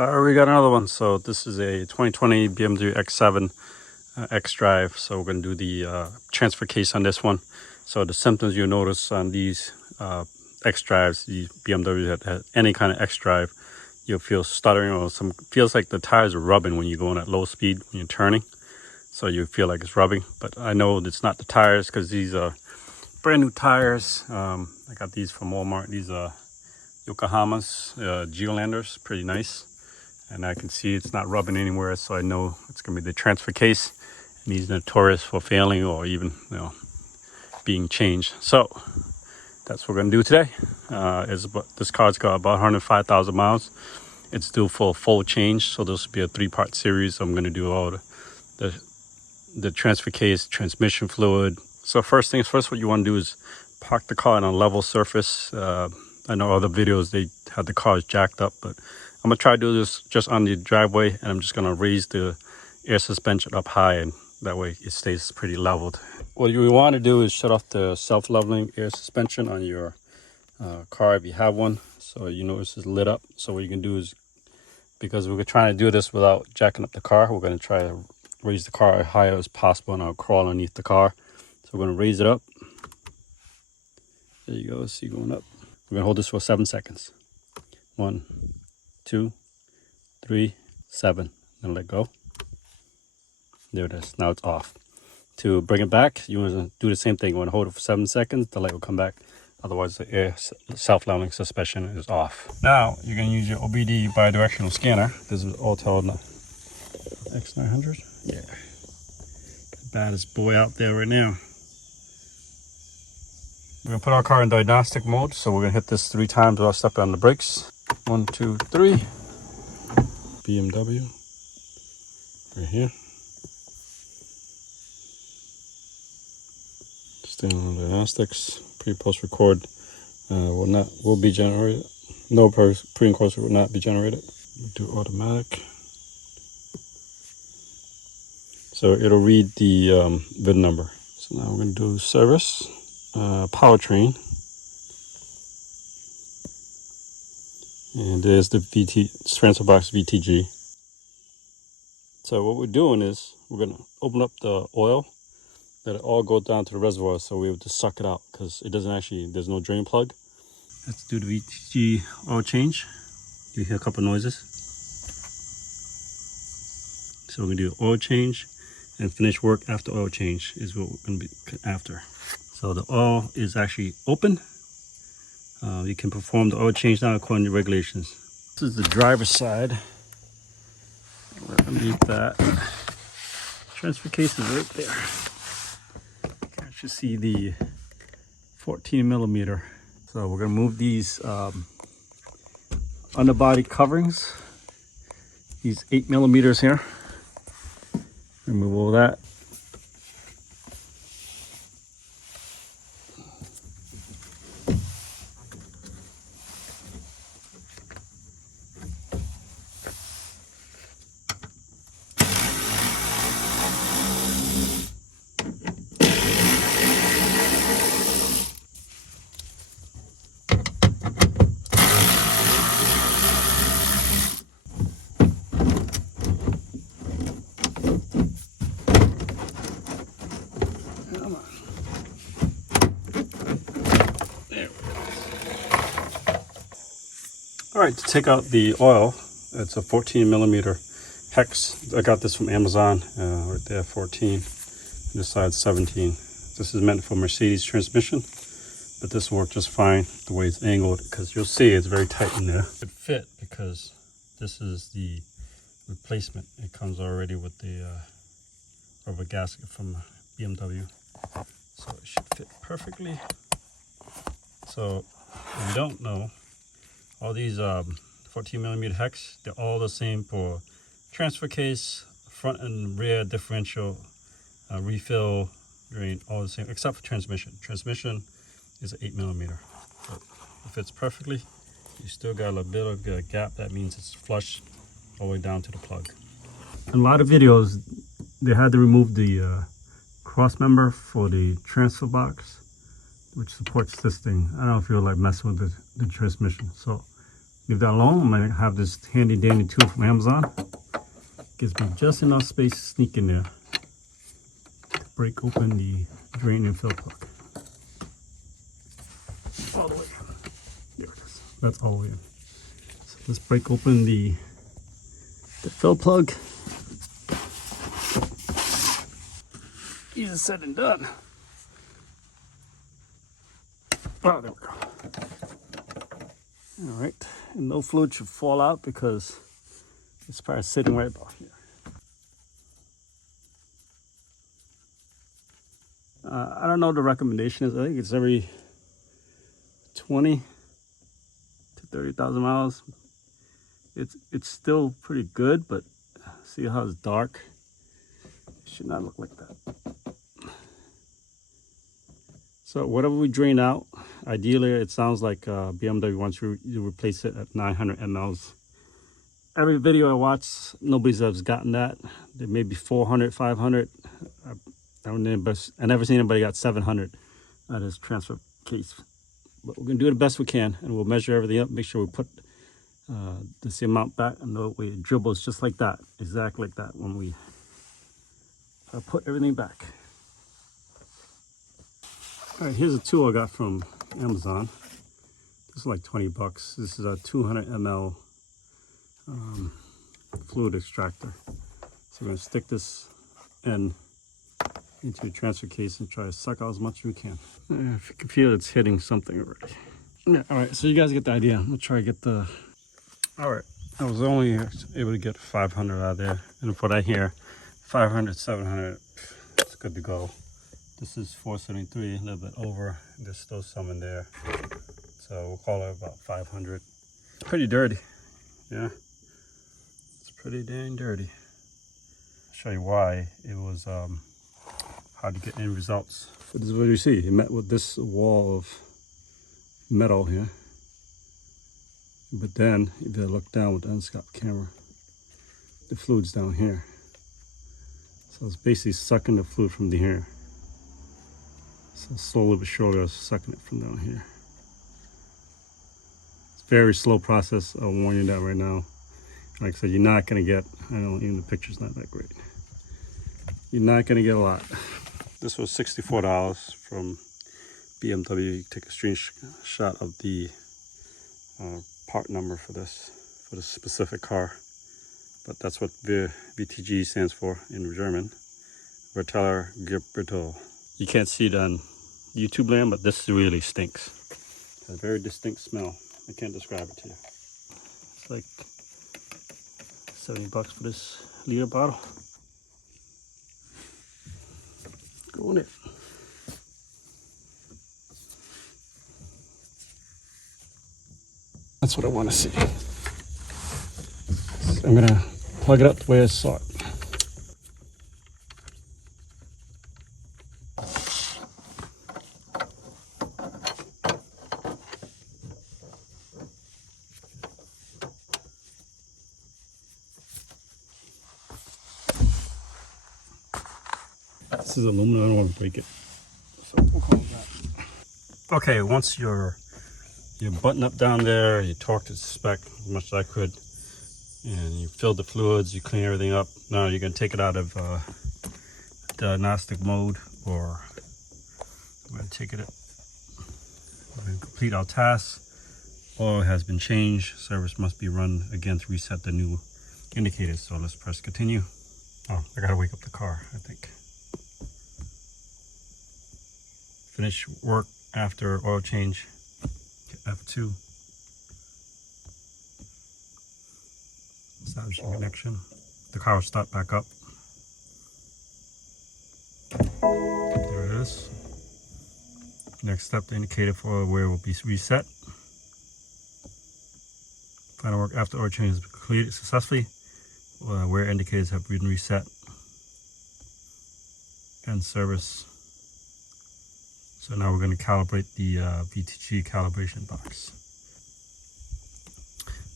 We got another one. So this is a 2020 BMW X7 xDrive. So we're going to do the transfer case on this one. So the symptoms you notice on these xDrives, the BMW that has any kind of xDrive, you'll feel stuttering or feels like the tires are rubbing when you go on at low speed when you're turning. So you feel like it's rubbing, but I know it's not the tires because these are brand new tires. I got these from Walmart. These are Yokohama's Geolanders, pretty nice. And I can see it's not rubbing anywhere, so I know it's going to be the transfer case. And he's notorious for failing or even, being changed. So that's what we're going to do today. This car's got about 105,000 miles. It's due for a full change, so this will be a 3-part series. I'm going to do all the transfer case, transmission fluid. So first things first, what you want to do is park the car on a level surface. I know other videos, they had the cars jacked up, but I'm going to try to do this just on the driveway, and I'm just going to raise the air suspension up high, and that way it stays pretty leveled. What you want to do is shut off the self-leveling air suspension on your car if you have one. So you notice it's lit up. So what you can do is, because we're trying to do this without jacking up the car, we're going to try to raise the car as high as possible, and I'll crawl underneath the car. So we're going to raise it up. There you go. See, going up. We're going to hold this for 7 seconds. 1, 2, 3, 7. And let go. There it is. Now it's off. To bring it back, you want to do the same thing. You want to hold it for 7 seconds. The light will come back. Otherwise, the air self-leveling suspension is off. Now, you're going to use your OBD bidirectional scanner. This is Autel X900. Yeah. Baddest boy out there right now. We're going to put our car in diagnostic mode. So we're going to hit this 3 times without stepping on the brakes. 1, 2, 3. BMW. Right here. Staying on diagnostics. Pre-post record will be generated. No pre and post will not be generated. We'll do automatic. So it'll read the VIN number. So now we're going to do service, powertrain, and there's the transfer box VTG. So what we're doing is we're going to open up the oil. Let it all go down to the reservoir, so we're able to suck it out because it doesn't actually. There's no drain plug. Let's do the VTG oil change. You hear a couple noises. So we're gonna do oil change and finish work after oil change is what we're gonna be after. So the oil is actually open. You can perform the oil change now according to regulations. This is the driver's side. Right underneath that. Transfer case is right there. You see the 14 millimeter. So we're gonna move these underbody coverings, these 8 millimeters here. Remove all that. All right, to take out the oil, it's a 14 millimeter hex. I got this from Amazon, right there, 14. This side's 17. This is meant for Mercedes transmission, but this will work just fine the way it's angled, because you'll see it's very tight in there. It fit because this is the replacement. It comes already with the rubber gasket from BMW, so it should fit perfectly. So if you don't know, all these 14 millimeter hex, they're all the same for transfer case, front and rear differential, refill, drain, all the same, except for transmission. Transmission is 8 millimeter. But it fits perfectly. You still got a little bit of a gap. That means it's flush all the way down to the plug. In a lot of videos, they had to remove the cross member for the transfer box, which supports this thing. I don't feel like messing with the transmission. So leave that alone. I'm gonna have this handy dandy tool from Amazon. Gives me just enough space to sneak in there to break open the drain and fill plug. All the way in. There it is. That's all the way in. So let's break open the fill plug. Easy said and done. Oh, there we go. All right, and no fluid should fall out because it's probably sitting right about here. I don't know what the recommendation is. I think it's every 20 to 30,000 miles. It's still pretty good, but see how it's dark? It should not look like that. So whatever we drain out, ideally it sounds like BMW wants you to replace it at 900 mLs. Every video I watch, nobody's has gotten that. There may be 400, 500. I never seen anybody got 700 at his transfer case. But we're gonna do the best we can, and we'll measure everything up, make sure we put this amount back, and the way it dribbles just like that, exactly like that when we put everything back. All right, here's a tool I got from Amazon. This is like 20 bucks. This is a 200 ml fluid extractor. So we're gonna stick this into the transfer case and try to suck out as much as we can. If you can feel it's hitting something already. Yeah, all right, so you guys get the idea. We'll try to get the... All right, I was only able to get 500 out of there. And for that here, 500, 700, it's good to go. This is 473, a little bit over. There's still some in there. So we'll call it about 500. Pretty dirty, yeah. It's pretty dang dirty. I'll show you why it was hard to get any results. So this is what you see. It met with this wall of metal here. But then, if you look down with the unscoped camera, the fluid's down here. So it's basically sucking the fluid from the here. So slowly but surely I was sucking it from down here. It's a very slow process. I'll warn you that right now. Like I said, you're not gonna get, I don't, even the picture's not that great. You're not gonna get a lot. This was $64 from BMW. You take a screenshot of the part number for this specific car. But that's what VTG stands for in German. Verteller Gebrittel. You can't see it on YouTube land, but this really stinks. It has a very distinct smell. I can't describe it to you. It's like 70 bucks for this liter bottle. Go in it. That's what I want to see. So I'm gonna plug it up the way I saw it. This is aluminum, I don't want to break it. So we'll call it that. Okay, once you're button up down there, you torque the Spec as much as I could, and you fill the fluids, you clean everything up. Now you're going to take it out of diagnostic mode, or we're going to take it, we're going to complete our task. Oil has been changed, service must be run again to reset the new indicators. So let's press continue. Oh, I got to wake up the car, I think. Finish work after oil change. F2. Establishing connection. The car will start back up. There it is. Next step, the indicator for where it will be reset. Final work after oil change is completed successfully. Where indicators have been reset. And service. So now we're going to calibrate the VTG calibration box.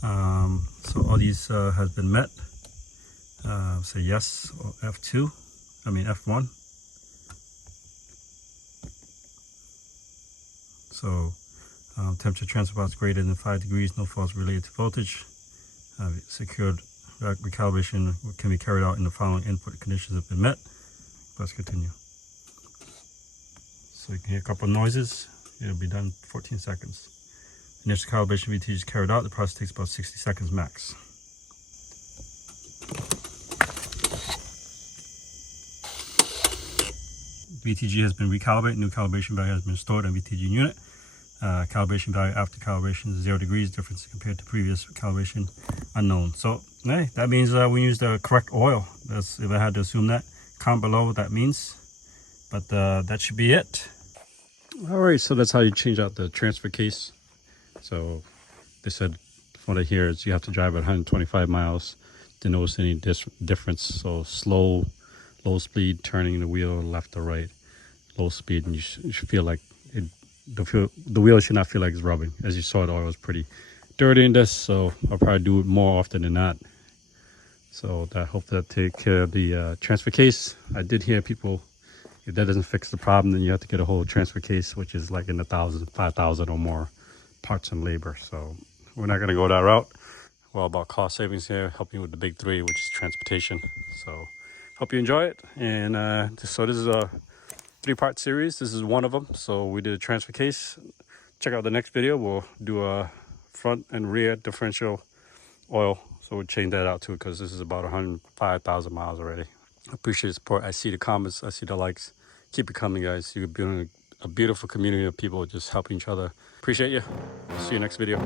So all these has been met. Say yes or F2. I mean F1. So Temperature transfer box greater than 5 degrees, no faults related to voltage. Secured recalibration can be carried out in the following input conditions have been met. Let's continue. So you can hear a couple of noises. It'll be done in 14 seconds. Initial calibration VTG is carried out. The process takes about 60 seconds max. VTG has been recalibrated. New calibration value has been stored on VTG unit. Calibration value after calibration is 0 degrees. Difference compared to previous calibration unknown. So hey, that means we used the correct oil. That's if I had to assume that. Comment below what that means. But that should be it. All right, so that's how you change out the transfer case. So they said from what I hear is you have to drive at 125 miles to notice any difference. So slow, low speed, turning the wheel left or right, low speed, and you should feel like it. The wheel should not feel like it's rubbing. As you saw, the oil was pretty dirty in this, so I'll probably do it more often than not. So I hope that take care of the transfer case. I did hear people, if that doesn't fix the problem, then you have to get a whole transfer case, which is like in the 5,000 or more parts and labor. So we're not going to go that route. We're all about cost savings here, helping with the big three, which is transportation. So hope you enjoy it. And so this is a 3-part series. This is one of them. So we did a transfer case. Check out the next video. We'll do a front and rear differential oil. So we'll change that out too, because this is about 105,000 miles already. I appreciate the support. I see the comments. I see the likes. Keep it coming, guys. You're building a beautiful community of people just helping each other. Appreciate you. See you next video.